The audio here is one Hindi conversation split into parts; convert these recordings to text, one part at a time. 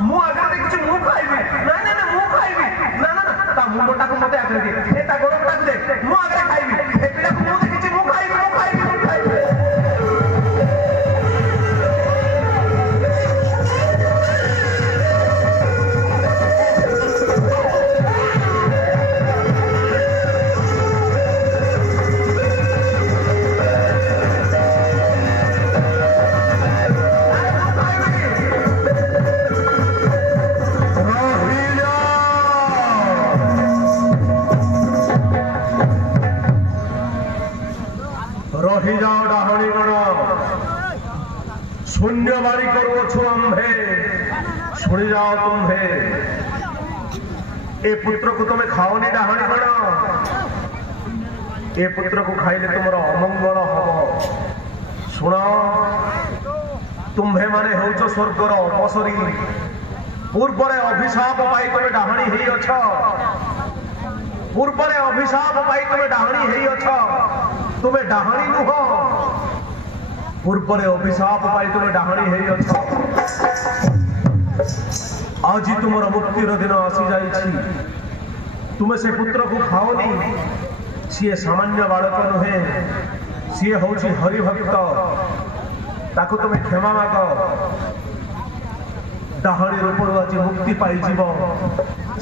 ମୁଁ ଆଗରେ ଦେଖିଛି ମୁଁ ଖାଇବି ନାଇଁ ନାଇଁ ମୁଁ ଖାଇବି ନା ନା ନା ତା ମୁଣ୍ଡଟାକୁ ମତେ ଆଗରେ ଦିଏ ତା ଗୋଡଟାକୁ ଦେ ମୁଁ ଆଗରେ ଖାଇବି ଏ ପିଲାକୁ ମୁଁ ଦେଖିଛି ମୁଁ ଖାଇବି ମୁଁ ଖାଇବି ମୁଁ ଖାଇବି रही जाओ डाहणी गण शून्यवाणी करुछु आम्भे शुणी जाओ तुम्भे ए पुत्र को तुम्हें खाओनी डाहणी गण ए पुत्र को खाइले तुमर अमंगल हम शुण तुम्भे माने होउछ स्वर्गर अपसरी पूर्वरे अभिशाप पाई तुम डाहणी ही अछ पूर्वरे अभिशाप पाई तुम डाहणी ही अछ तुम्हें डाहणी नुह पूर्वरे अभिशाप पाई तुम्हें डाहणी है आज तुमर मुक्तिर दिन आसी जाइछि तुम्हें से पुत्र को खाओनी सी सामान्य बालक नुहे सी हूँ हरिभक्त ताकू तुम्हें क्षमा माग डाहणी रूप आज मुक्ति पाई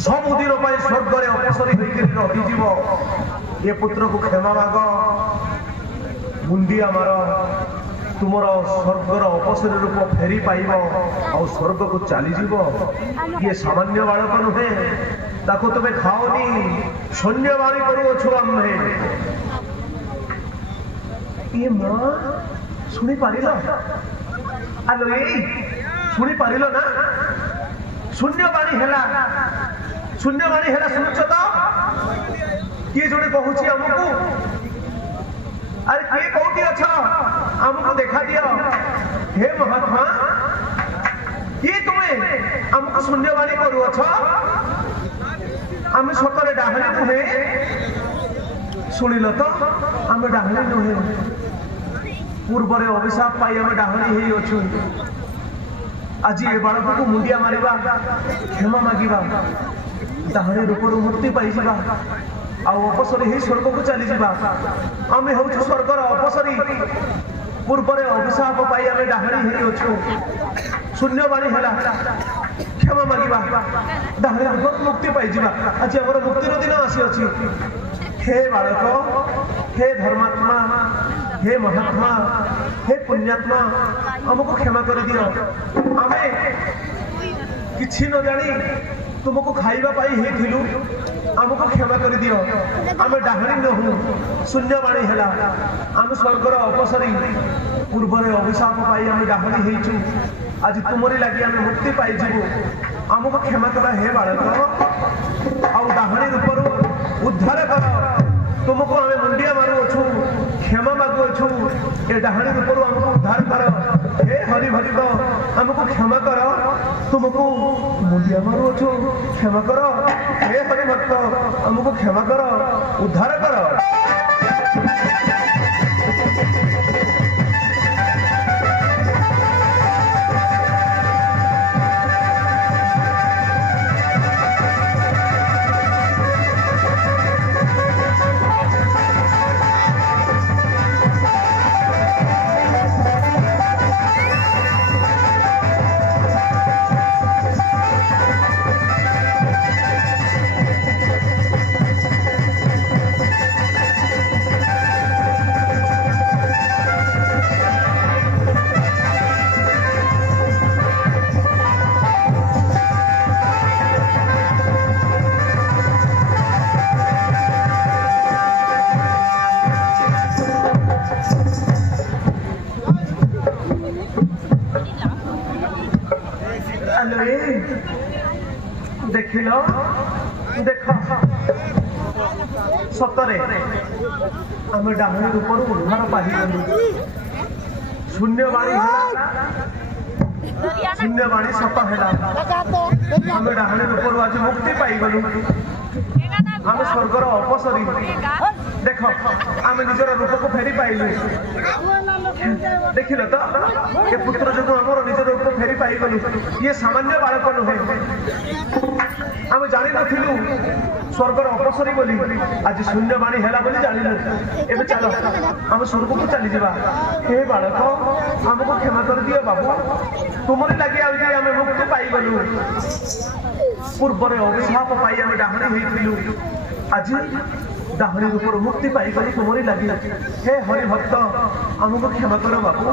सबुदिन स्वर्ग में अपसरी रहीज ये पुत्र को क्षमा माग मुंडिया मार तुमर स्वर्गर अपसरी रूप फेरी पाइब आ स्वर्ग को चली ये सामान्य बालक नुहे ताको तुम्हें खाओनी शून्यवाणी करुछु आम्भे ये मां शुणी पारिल आलो ए शुणी पारिल ना शून्यवाणी हेला शून्यवाणी हेला सुनुछ तो किए जड़े कहूँ आमको अरे किए कौटी अछ आमको देखा दियो हे महात्मा किए तुम्हें आमको शून्यवाणी करू अछ आम सतरे डाहणी नुहे शुणिल तो आम डाहणी नुहे पूर्वरे अभिशाप पाई आम डाहणी ही अच्छु आज ए बालक को मुंडिया मारिबा क्षमा मागिबा डाहणी रूपरू मुक्ति पाई जावा अपसरी ही स्वर्ग को चली जावा आम हूँ स्वर्गर अपसरी पूर्वरे अभिशाप पाई आम डाहणी ही अच्छु शून्यवाणी है क्षमा मागिबा डाहणी रूप मुक्ति पाई जावा आज आम मुक्तिर दिन आसी अच्छी हे बालक हे धर्मात्मा हे महात्मा हे पुण्यात्मा आमको क्षमा कर दियो आमे किछि न जानी तुमको खाइबा पाई हे थिलु आमको क्षमा कर दियो आमे डाहणी न हूँ शून्यवाणी है आम स्वर्गर अपसरी पूर्वरे अभिशाप पाई आम डाहणी हेचु आज तुमरी लगी आम मुक्ति पाई जीवु आमको क्षमा कर हे बालक आ डाहणी रूपरू उद्धार कर तुमको आम मुंडिया मारुछु क्षमा मागुछु ए डाहणी रूपरू आमको उद्धार कर हे हरिभक्त आमको क्षमा कर तुमको मुंडिया मारुछु क्षमा कर हे हरिभक्त आमको क्षमा कर उद्धार कर देखिल देख सतरे आम डाहणी रूपर उद्धार पाइलु शून्यवाणी शून्यवाणी सत है आम डाहणी रूपर आज मुक्ति पाइगलु आम स्वर्गर अपसरी देख आम निजर रूप को फेरी पाइलु ଦେଖିଲ ତ ଏ ପୁତ୍ର ଯୋଗୁଁ ଆମର ନିଜ ରୂପ ଫେରି ପାଇଗଲୁ। ଇଏ ସାମାନ୍ୟ ବାଳକ ନୁହେଁ। ଆମେ ଜାଣିନଥିଲୁ ସ୍ୱର୍ଗର ଅପସରି ବୋଲି, ଆଜି ଶୂନ୍ୟବାଣୀ ହେଲା ବୋଲି ଜାଣିଲୁ। ଏବେ ଚାଲ ଆମେ ସ୍ୱର୍ଗକୁ ଚାଲିଯିବା। ହେ ବାଳକ, ଆମକୁ କ୍ଷମା କରିଦିଅ ବାବୁ, ତୁମରି ଲାଗି ଆଉ ଯେ ଆମେ ମୁକ୍ତି ପାଇଗଲୁ। ପୂର୍ବରେ ଅଭିଶାପ ପାଇ ଆମେ ଡାହାଣୀ ହେଇଥିଲୁ, ଆଜି ଡାହାଣୀ ରୂପରୁ ମୁକ୍ତି ପାଇଗଲୁ ତୁମରି ଲାଗି। ହେ ହରିଭକ୍ତ, ଆମକୁ କ୍ଷମା କର ବାବୁ,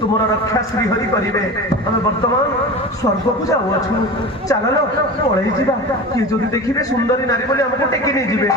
ତୁମର ରକ୍ଷା ଶ୍ରୀହରି କରିବେ। ଆମେ ବର୍ତ୍ତମାନ ସ୍ୱର୍ଗକୁ ଯାଉଅଛୁ। ଚାଲ ପଳେଇ ଯିବା। କିଏ ଯଦି ଦେଖିବେ ସୁନ୍ଦରୀ ନାରୀ ବୋଲି ଆମକୁ ଟେକି ନେଇଯିବେ।